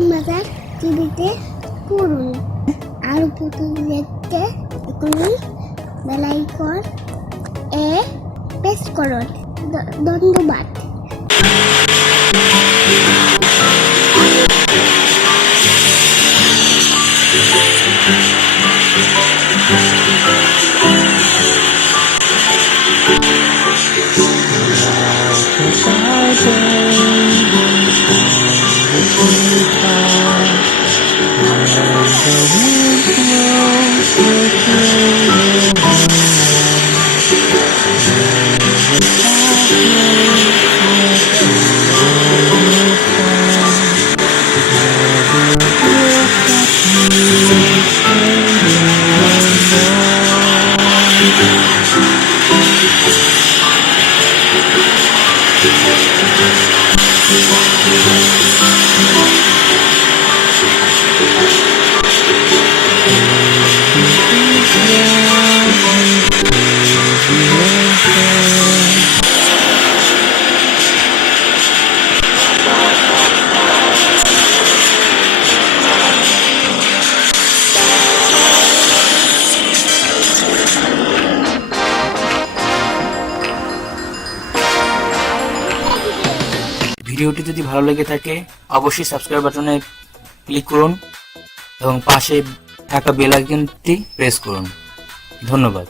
মুসলিম-বাজার টিভিতে করুন আর পুতুল দেখতে এখনই বেল আইকন প্রেস করুন। ধন্যবাদ। ভিডিওটি যদি ভালো লেগে থাকে অবশ্যই সাবস্ক্রাইব বাটনে ক্লিক করুন এবং পাশে থাকা বেল আইকনটি প্রেস করুন। ধন্যবাদ।